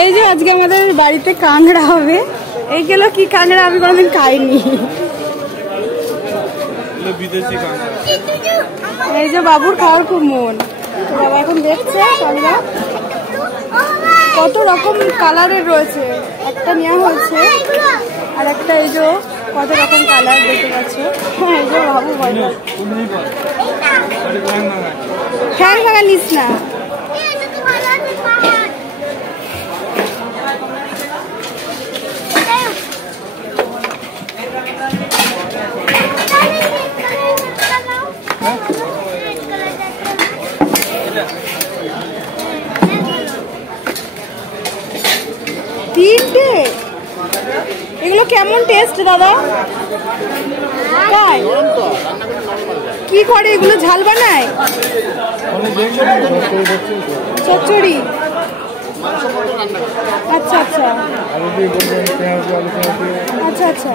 এই যে আজকে আমাদের বাড়িতে কাঁকড়া হবে। এইগুলো কি কাঁকড়া আমি কোনোদিন খাইনি। এই যে বাবুর খাওয়ার খুব মন, বাবা এখন দেখছে কাঁকড়া কত রকম কালারের রয়েছে। একটা নেওয়া হয়েছে আর একটা এই যে কত রকম কালার দেখতে পাচ্ছ। এই যে বাবু ঠ্যাং ভাঙা নিস না। তিনটে, এগুলো কেমন টেস্ট দাদা? তাই কি করে এগুলো ঝাল বানায়? চচ্চড়ি। আচ্ছা আচ্ছা আচ্ছা আচ্ছা।